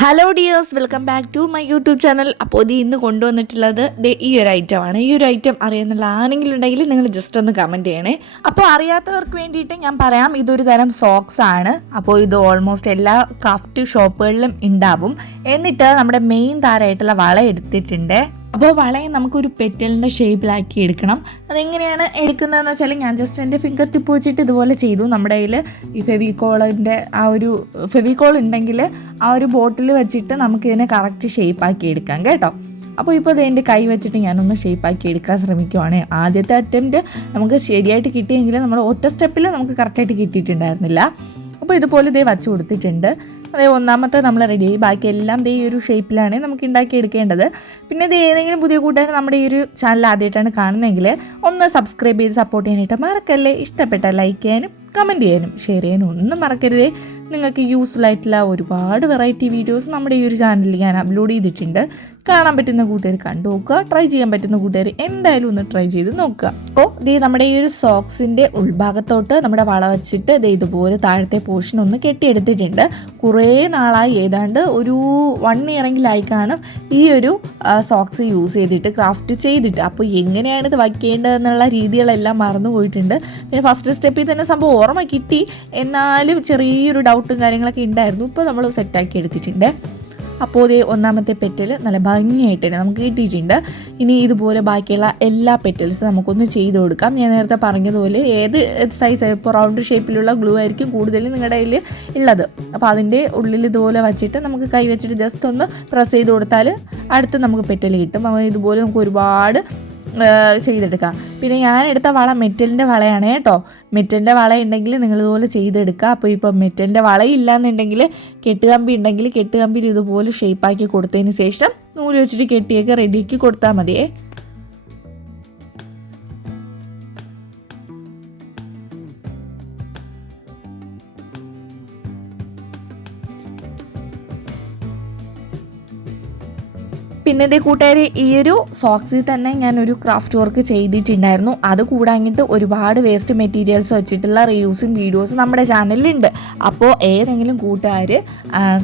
Hello dears welcome back to my YouTube channel അപ്പോൾ ഇത് ഇന്ന് കൊണ്ടുവന്നിട്ടുള്ളത് ഈ ഒരു ഐറ്റം ആണ്. ഈ ഒരു ഐറ്റം അറിയുന്നുള്ള ആരെങ്കിലും ഉണ്ടെങ്കിൽ നിങ്ങൾ ജസ്റ്റ് ഒന്ന് കമന്റ് ചെയ്യണേ. അപ്പോൾ അറിയാത്തവർക്ക് വേണ്ടിയിട്ട് ഞാൻ പറയാം ഇതൊരു തരം സോക്സ് ആണ്. അപ്പോൾ ഇത് ഓൾമോസ്റ്റ് എല്ലാ ക്രാഫ്റ്റ് ഷോപ്പുകളിലും ഉണ്ടാവും. എന്നിട്ട് നമ്മുടെ മെയിൻ താരമായിട്ടുള്ള വള എടുത്തിട്ടുണ്ട്. അപ്പോൾ വളയം നമുക്കൊരു പെറ്റലിന്റെ ഷേപ്പിലാക്കി എടുക്കണം. അതെങ്ങനെയാണ് എടുക്കുന്നതെന്ന് വെച്ചാൽ ഞാൻ ജസ്റ്റ് എന്റെ ഫിംഗർ ടിപ്പ് വെച്ചിട്ട് ഇതുപോലെ ചെയ്തു. നമ്മുടെ കയ്യിൽ ഈ ഫെവിക്കോളിന്റെ ആ ഒരു ഫെവിക്കോൾ ഉണ്ടെങ്കിൽ ആ ഒരു ബോട്ടിൽ വെച്ചിട്ട് നമുക്കിതിനെ കറക്റ്റ് ഷേപ്പാക്കി എടുക്കാം കേട്ടോ. അപ്പോൾ ഇപ്പോൾ ഇത് എന്റെ കൈ വെച്ചിട്ട് ഞാനൊന്ന് ഷേപ്പാക്കി എടുക്കാൻ ശ്രമിക്കുവാണ്. ആദ്യത്തെ അറ്റംപ്റ്റ് നമുക്ക് ശരിയായിട്ട് കിട്ടിയെങ്കിൽ നമ്മൾ ഒറ്റ സ്റ്റെപ്പിൽ നമുക്ക് കറക്റ്റായിട്ട് കിട്ടിയിട്ടുണ്ടായിരുന്നില്ല. അപ്പോൾ ഇതുപോലെ ഇതേ വച്ച് കൊടുത്തിട്ടുണ്ട്. അതായത് ഒന്നാമത്തെ നമ്മൾ റെഡി ആയി. ബാക്കി എല്ലാം ദേ ഈ ഒരു ഷേപ്പിലാണ് നമുക്ക് ഉണ്ടാക്കി എടുക്കേണ്ടത്. പിന്നെ ഇത് ഏതെങ്കിലും പുതിയ കൂട്ടുകാർ നമ്മുടെ ഈ ഒരു ചാനൽ ആദ്യമായിട്ടാണ് കാണുന്നതെങ്കിൽ ഒന്ന് സബ്സ്ക്രൈബ് ചെയ്ത് സപ്പോർട്ട് ചെയ്യാനായിട്ട് മറക്കല്ലേ. ഇഷ്ടപ്പെട്ട ലൈക്ക് ചെയ്യാനും കമന്റ് ചെയ്യാനും ഷെയർ ചെയ്യാനും ഒന്നും മറക്കരുതേ. നിങ്ങൾക്ക് യൂസ്ഫുൾ ആയിട്ടുള്ള ഒരുപാട് വെറൈറ്റി വീഡിയോസ് നമ്മുടെ ഈ ഒരു ചാനലിൽ ഞാൻ അപ്ലോഡ് ചെയ്തിട്ടുണ്ട്. കാണാൻ പറ്റുന്ന കൂട്ടുകാർ കണ്ടു നോക്കുക. ട്രൈ ചെയ്യാൻ പറ്റുന്ന കൂട്ടുകാർ എന്തായാലും ഒന്ന് ട്രൈ ചെയ്ത് നോക്കുക. അപ്പോൾ ദേ നമ്മുടെ ഈ ഒരു സോക്സിന്റെ ഉൾഭാഗത്തോട്ട് നമ്മുടെ വള വെച്ചിട്ട് ദേ ഇതുപോലെ താഴത്തെ പോർഷൻ ഒന്ന് കെട്ടിയെടുത്തിട്ടുണ്ട്. കുറേ നാളായി ഏതാണ്ട് ഒരു വൺ ഇയറെങ്കിലായി കാണും ഈ ഒരു സോക്സ് യൂസ് ചെയ്തിട്ട് ക്രാഫ്റ്റ് ചെയ്തിട്ട്. അപ്പോൾ എങ്ങനെയാണ് ഇത് വയ്ക്കേണ്ടതെന്നുള്ള രീതികളെല്ലാം മറന്നു പോയിട്ടുണ്ട്. പിന്നെ ഫസ്റ്റ് സ്റ്റെപ്പിൽ തന്നെ സംഭവം ഓർമ്മ കിട്ടി. എന്നാലും ചെറിയൊരു ഡൗട്ടും കാര്യങ്ങളൊക്കെ ഉണ്ടായിരുന്നു. ഇപ്പോൾ നമ്മൾ സെറ്റാക്കി എടുത്തിട്ടുണ്ട്. അപ്പോൾ ഇതേ ഒന്നാമത്തെ പെറ്റൽ നല്ല ഭംഗിയായിട്ട് തന്നെ നമുക്ക് കിട്ടിയിട്ടുണ്ട്. ഇനി ഇതുപോലെ ബാക്കിയുള്ള എല്ലാ പെറ്റൽസും നമുക്കൊന്ന് ചെയ്ത് കൊടുക്കാം. ഞാൻ നേരത്തെ പറഞ്ഞതുപോലെ ഏത് സൈസ് ഇപ്പോൾ റൗണ്ട് ഷേപ്പിലുള്ള ഗ്ലൂ ആയിരിക്കും കൂടുതലും നിങ്ങളുടെ കയ്യിൽ ഉള്ളത്. അപ്പോൾ അതിന്റെ ഉള്ളിൽ ഇതുപോലെ വെച്ചിട്ട് നമുക്ക് കൈ വെച്ചിട്ട് ജസ്റ്റ് ഒന്ന് പ്രസ് ചെയ്ത് കൊടുത്താൽ അടുത്ത് നമുക്ക് പെറ്റൽ കിട്ടും. അപ്പോൾ ഇതുപോലെ നമുക്ക് ഒരുപാട് ചെയ്തെടുക്കാം. പിന്നെ ഞാൻ എടുത്ത വള മെറ്റലിന്റെ വളയാണ് കേട്ടോ. മെറ്റലിന്റെ വള ഉണ്ടെങ്കിൽ നിങ്ങൾ ഇതുപോലെ ചെയ്തെടുക്കുക. അപ്പോൾ ഇപ്പോൾ മെറ്റലിന്റെ വളയില്ല എന്നുണ്ടെങ്കിൽ കെട്ടുകമ്പി ഉണ്ടെങ്കിൽ കെട്ടുകമ്പിയിൽ ഇതുപോലെ ഷേപ്പാക്കി കൊടുത്തതിന് ശേഷം നൂൽ വെച്ചിട്ട് കെട്ടിയൊക്കെ റെഡിയാക്കി കൊടുത്താൽ മതിയേ. പിന്നെ ഇതേ കൂട്ടുകാർ ഈ ഒരു സോക്സിൽ തന്നെ ഞാൻ ഒരു ക്രാഫ്റ്റ് വർക്ക് ചെയ്തിട്ടുണ്ടായിരുന്നു. അത് കൂടാങ്ങിട്ട് ഒരുപാട് വേസ്റ്റ് മെറ്റീരിയൽസ് വെച്ചിട്ടുള്ള റീയൂസും വീഡിയോസും നമ്മുടെ ചാനലിലുണ്ട് അപ്പോൾ ഏതെങ്കിലും കൂട്ടുകാർ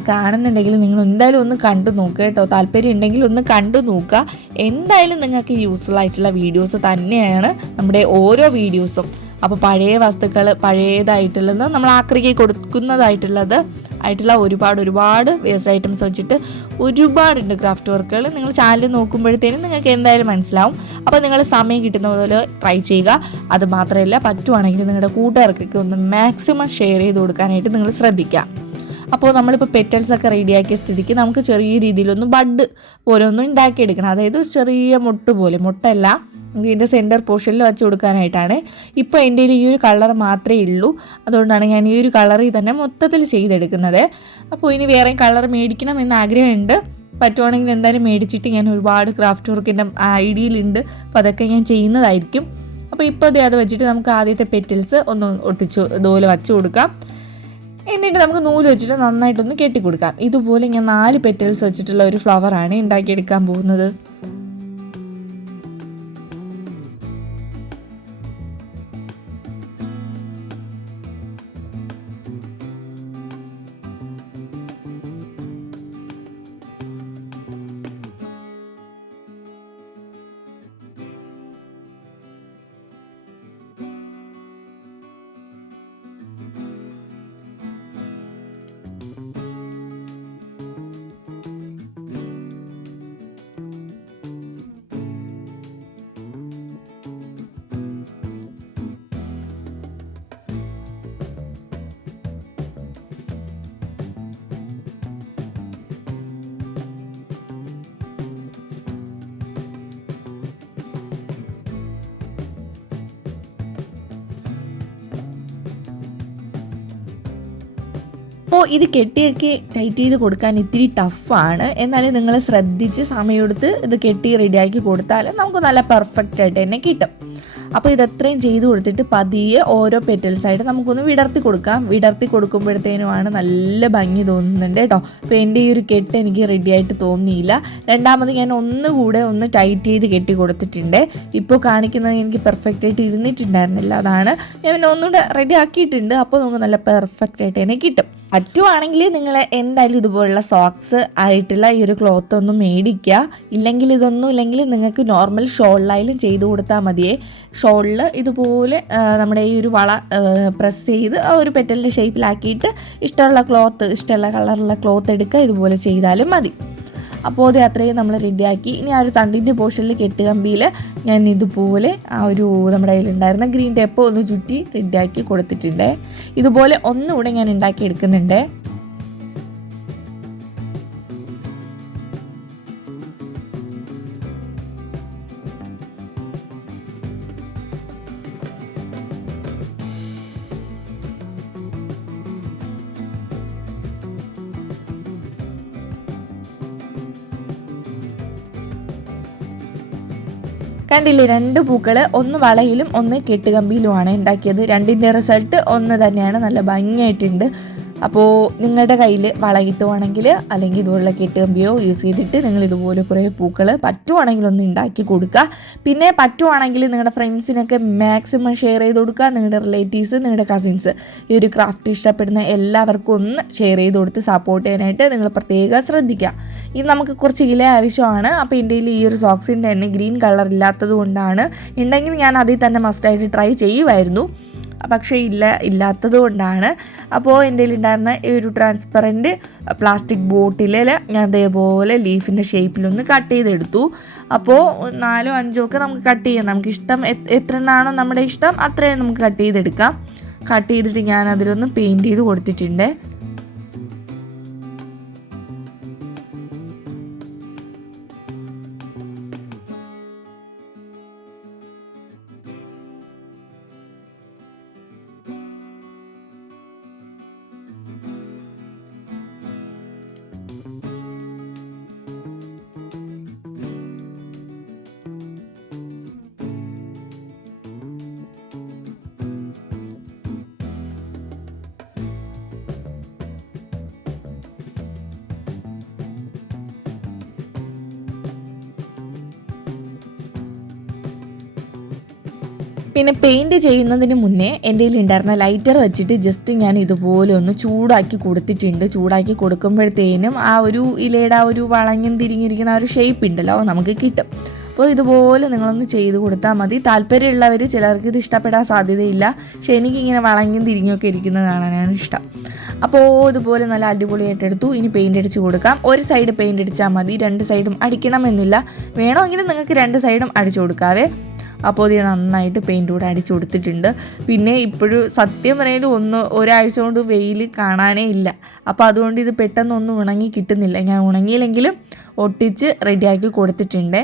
കാണുന്നുണ്ടെങ്കിൽ നിങ്ങൾ എന്തായാലും ഒന്ന് കണ്ടു നോക്കുക കേട്ടോ. താല്പര്യം ഉണ്ടെങ്കിൽ ഒന്ന് കണ്ടു നോക്കുക. എന്തായാലും നിങ്ങൾക്ക് യൂസ്ഫുൾ ആയിട്ടുള്ള വീഡിയോസ് തന്നെയാണ് നമ്മുടെ ഓരോ വീഡിയോസും അപ്പോൾ പഴയ വസ്തുക്കൾ പഴയതായിട്ടുള്ളത് നമ്മൾ ആക്രിക്ക് കൊടുക്കുന്നതായിട്ടുള്ളത് ആയിട്ടുള്ള ഒരുപാട് ഒരുപാട് വേസ്റ്റ് ഐറ്റംസ് വെച്ചിട്ട് ഒരുപാടുണ്ട് ക്രാഫ്റ്റ് വർക്കുകൾ നിങ്ങൾ ചാനൽ നോക്കുമ്പോഴത്തേനും നിങ്ങൾക്ക് എന്തായാലും മനസ്സിലാവും. അപ്പോൾ നിങ്ങൾ സമയം കിട്ടുന്ന പോലെ ട്രൈ ചെയ്യുക. അത് മാത്രമല്ല പറ്റുവാണെങ്കിൽ നിങ്ങളുടെ കൂട്ടുകാർക്കൊക്കെ ഒന്ന് മാക്സിമം ഷെയർ ചെയ്ത് കൊടുക്കാനായിട്ട് നിങ്ങൾ ശ്രദ്ധിക്കുക. അപ്പോൾ നമ്മളിപ്പോൾ പെറ്റൽസ് ഒക്കെ റെഡിയാക്കിയ സ്ഥിതിക്ക് നമുക്ക് ചെറിയ രീതിയിലൊന്ന് ബഡ് പോലെ ഒന്ന് ഉണ്ടാക്കിയെടുക്കണം. അതായത് ചെറിയ മുട്ട് പോലെ മുട്ടല്ല. ഇതിന്റെ സെന്റർ പോർഷനിൽ വെച്ച് കൊടുക്കാനായിട്ടാണ്. ഇപ്പോൾ എന്റെ ഈ ഒരു കളർ മാത്രമേ ഉള്ളൂ. അതുകൊണ്ടാണ് ഞാൻ ഈ ഒരു കളറിൽ തന്നെ മൊത്തത്തിൽ ചെയ്തെടുക്കുന്നത്. അപ്പോൾ ഇനി വേറെ കളർ മേടിക്കണം എന്ന് ആഗ്രഹമുണ്ട്. പറ്റുവാണെങ്കിൽ എന്തായാലും മേടിച്ചിട്ട് ഞാൻ ഒരുപാട് ക്രാഫ്റ്റ് വർക്കിന്റെ ഐഡിയയിലുണ്ട് അപ്പോൾ അതൊക്കെ ഞാൻ ചെയ്യുന്നതായിരിക്കും. അപ്പോൾ ഇപ്പോൾ ഇത് അത് വെച്ചിട്ട് നമുക്ക് ആദ്യത്തെ പെറ്റൽസ് ഒന്ന് ഒട്ടിച്ച് ഇതുപോലെ വച്ച് കൊടുക്കാം. എന്നിട്ട് നമുക്ക് നൂൽ വെച്ചിട്ട് നന്നായിട്ടൊന്ന് കെട്ടിക്കൊടുക്കാം. ഇതുപോലെ ഞാൻ നാല് പെറ്റൽസ് വെച്ചിട്ടുള്ള ഒരു ഫ്ലവറാണ് ഉണ്ടാക്കിയെടുക്കാൻ പോകുന്നത്. അപ്പോൾ ഇത് കെട്ടിയൊക്കെ ടൈറ്റ് ചെയ്ത് കൊടുക്കാൻ ഇത്തിരി ടഫാണ് എന്നാലും നിങ്ങൾ ശ്രദ്ധിച്ച് സമയമെടുത്ത് ഇത് കെട്ടി റെഡിയാക്കി കൊടുത്താൽ നമുക്ക് നല്ല പെർഫെക്റ്റ് ആയിട്ട് തന്നെ കിട്ടും. അപ്പോൾ ഇതത്രയും ചെയ്ത് കൊടുത്തിട്ട് പതിയെ ഓരോ പെറ്റൽസായിട്ട് നമുക്കൊന്ന് വിടർത്തി കൊടുക്കാം. വിടർത്തി കൊടുക്കുമ്പോഴത്തേനുമാണ് നല്ല ഭംഗി തോന്നുന്നുണ്ട് കേട്ടോ. അപ്പോൾ എന്റെ ഈ ഒരു കെട്ട് എനിക്ക് റെഡി ആയിട്ട് തോന്നിയില്ല. രണ്ടാമത് ഞാൻ ഒന്നുകൂടെ ഒന്ന് ടൈറ്റ് ചെയ്ത് കെട്ടി കൊടുത്തിട്ടുണ്ട്. ഇപ്പോൾ കാണിക്കുന്നത് എനിക്ക് പെർഫെക്റ്റ് ആയിട്ട് ഇരുന്നിട്ടുണ്ടായിരുന്നില്ല. അതാണ് ഞാൻ ഒന്നുകൂടെ റെഡി ആക്കിയിട്ടുണ്ട്. അപ്പോൾ നമുക്ക് നല്ല പെർഫെക്റ്റ് ആയിട്ട് തന്നെ കിട്ടും. പറ്റുവാണെങ്കിൽ നിങ്ങൾ എന്തായാലും ഇതുപോലുള്ള സോക്സ് ആയിട്ടുള്ള ഈ ഒരു ക്ലോത്ത് ഒന്നും മേടിക്കുക. ഇല്ലെങ്കിൽ ഇതൊന്നും ഇല്ലെങ്കിൽ നിങ്ങൾക്ക് നോർമൽ ഷോളിലായാലും ചെയ്ത് കൊടുത്താൽ മതിയേ. ഷോളിൽ ഇതുപോലെ നമ്മുടെ ഈ ഒരു വള പ്രസ് ചെയ്ത് ആ ഒരു പെറ്റലിന്റെ ഷേപ്പിലാക്കിയിട്ട് ഇഷ്ടമുള്ള ക്ലോത്ത് ഇഷ്ടമുള്ള കളറുള്ള ക്ലോത്ത് എടുക്കുക. ഇതുപോലെ ചെയ്താലും മതി. അപ്പോൾ അത് അത്രയും നമ്മൾ റെഡിയാക്കി ഇനി ആ ഒരു തണ്ടിന്റെ പോർഷനിൽ കെട്ടുകമ്പിയിൽ ഞാൻ ഇതുപോലെ ആ ഒരു നമ്മുടെ കയ്യിലുണ്ടായിരുന്ന ഗ്രീൻ ടേപ്പ് ഒന്ന് ചുറ്റി റെഡിയാക്കി കൊടുത്തിട്ടുണ്ട്. ഇതുപോലെ ഒന്നുകൂടെ ഞാൻ ഉണ്ടാക്കി എടുക്കുന്നുണ്ട് കണ്ടില്ലേ രണ്ട് പൂക്കൾ ഒന്ന് വളയിലും ഒന്ന് കെട്ടുകമ്പിയിലുമാണ് ഉണ്ടാക്കിയത്. രണ്ടിന്റെ റിസൾട്ട് ഒന്ന് തന്നെയാണ്. നല്ല ഭംഗിയായിട്ടുണ്ട്. അപ്പോൾ നിങ്ങളുടെ കയ്യിൽ വള കിട്ടുവാണെങ്കിൽ അല്ലെങ്കിൽ ഇതുപോലുള്ള കെട്ടുകമ്പിയോ യൂസ് ചെയ്തിട്ട് നിങ്ങൾ ഇതുപോലെ കുറേ പൂക്കൾ പറ്റുവാണെങ്കിൽ ഒന്ന് ഉണ്ടാക്കി കൊടുക്കുക. പിന്നെ പറ്റുവാണെങ്കിൽ നിങ്ങളുടെ ഫ്രണ്ട്സിനൊക്കെ മാക്സിമം ഷെയർ ചെയ്ത് കൊടുക്കുക. നിങ്ങളുടെ റിലേറ്റീവ്സ് നിങ്ങളുടെ കസിൻസ് ഈ ഒരു ക്രാഫ്റ്റ് ഇഷ്ടപ്പെടുന്ന എല്ലാവർക്കും ഒന്ന് ഷെയർ ചെയ്ത് കൊടുത്ത് സപ്പോർട്ട് ചെയ്യാനായിട്ട് നിങ്ങൾ പ്രത്യേകം ശ്രദ്ധിക്കുക. ഇത് നമുക്ക് കുറച്ച് ഇല ആവശ്യമാണ്. അപ്പോൾ എന്റെ ഈ ഒരു സോക്സിന്റെ തന്നെ ഗ്രീൻ കളർ ഇല്ലാത്തത് കൊണ്ടാണ്. ഉണ്ടെങ്കിൽ ഞാൻ അതിൽ തന്നെ മസ്റ്റായിട്ട് ട്രൈ ചെയ്യുമായിരുന്നു. പക്ഷേ ഇല്ല ഇല്ലാത്തത് കൊണ്ടാണ്. അപ്പോൾ എന്റെ ഉണ്ടായിരുന്ന ഈ ഒരു ട്രാൻസ്പെറന്റ് പ്ലാസ്റ്റിക് ബോട്ടിലിൽ ഞാൻ അതേപോലെ ലീഫിന്റെ ഷേപ്പിലൊന്ന് കട്ട് ചെയ്തെടുത്തു. അപ്പോൾ നാലോ അഞ്ചോ ഒക്കെ നമുക്ക് കട്ട് ചെയ്യാം. നമുക്ക് ഇഷ്ടം എത്ര എണ്ണാണോ നമ്മുടെ ഇഷ്ടം അത്രയും നമുക്ക് കട്ട് ചെയ്തെടുക്കാം. കട്ട് ചെയ്തിട്ട് ഞാൻ അതിലൊന്ന് പെയിന്റ് ചെയ്ത് കൊടുത്തിട്ടുണ്ട്. പിന്നെ പെയിന്റ് ചെയ്യുന്നതിന് മുന്നേ എന്റെ കയ്യിൽ ഉണ്ടായിരുന്ന ലൈറ്റർ വെച്ചിട്ട് ജസ്റ്റ് ഞാൻ ഇതുപോലെ ഒന്ന് ചൂടാക്കി കൊടുത്തിട്ടുണ്ട്. ചൂടാക്കി കൊടുക്കുമ്പോഴത്തേനും ആ ഒരു ഇലയുടെ ആ ഒരു വളഞ്ഞും തിരിഞ്ഞിരിക്കുന്ന ആ ഒരു ഷേപ്പ് ഉണ്ടല്ലോ നമുക്ക് കിട്ടും. അപ്പോൾ ഇതുപോലെ നിങ്ങളൊന്ന് ചെയ്ത് കൊടുത്താൽ മതി. താല്പര്യമുള്ളവർ ചിലർക്ക് ഇത് ഇഷ്ടപ്പെടാൻ സാധ്യതയില്ല. പക്ഷെ എനിക്കിങ്ങനെ വളഞ്ഞും തിരിഞ്ഞൊക്കെ ഇരിക്കുന്നത് കാണാനാണ് ഇഷ്ടം. അപ്പോൾ ഇതുപോലെ നല്ല അടിപൊളിയായിട്ട് എടുത്തു. ഇനി പെയിന്റ് അടിച്ച് കൊടുക്കാം. ഒരു സൈഡ് പെയിന്റ് അടിച്ചാൽ മതി. രണ്ട് സൈഡും അടിക്കണമെന്നില്ല. വേണമെങ്കിൽ നിങ്ങൾക്ക് രണ്ട് സൈഡും അടിച്ചു കൊടുക്കാവേ. അപ്പോൾ ഇത് നന്നായിട്ട് പെയിന്റ് കൂടെ അടിച്ചു കൊടുത്തിട്ടുണ്ട്. പിന്നെ ഇപ്പോഴും സത്യം പറയുന്നത് ഒന്ന് ഒരാഴ്ച കൊണ്ട് വെയിൽ കാണാനേ ഇല്ല. അപ്പോൾ അതുകൊണ്ട് ഇത് പെട്ടെന്നൊന്നും ഉണങ്ങി കിട്ടുന്നില്ല. ഞാൻ ഉണങ്ങിയില്ലെങ്കിലും ഒട്ടിച്ച് റെഡിയാക്കി കൊടുത്തിട്ടുണ്ട്.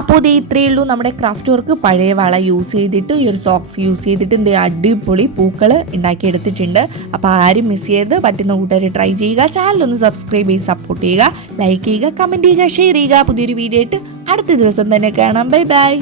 അപ്പോൾ ഇത് ഇത്രയേ ഉള്ളൂ നമ്മുടെ ക്രാഫ്റ്റ് വർക്ക് പഴയ വള യൂസ് ചെയ്തിട്ട് ഈ ഒരു സോക്സ് യൂസ് ചെയ്തിട്ട് എന്ത് അടിപൊളി പൂക്കൾ ഉണ്ടാക്കിയെടുത്തിട്ടുണ്ട്. അപ്പോൾ ആരും മിസ് ചെയ്ത് പറ്റുന്ന കൂട്ടുകാർ ട്രൈ ചെയ്യുക. ചാനൽ ഒന്ന് സബ്സ്ക്രൈബ് ചെയ്ത് സപ്പോർട്ട് ചെയ്യുക. ലൈക്ക് ചെയ്യുക കമന്റ് ചെയ്യുക ഷെയർ ചെയ്യുക. പുതിയൊരു വീഡിയോ ആയിട്ട് അടുത്ത ദിവസം തന്നെ കാണാം. Bye bye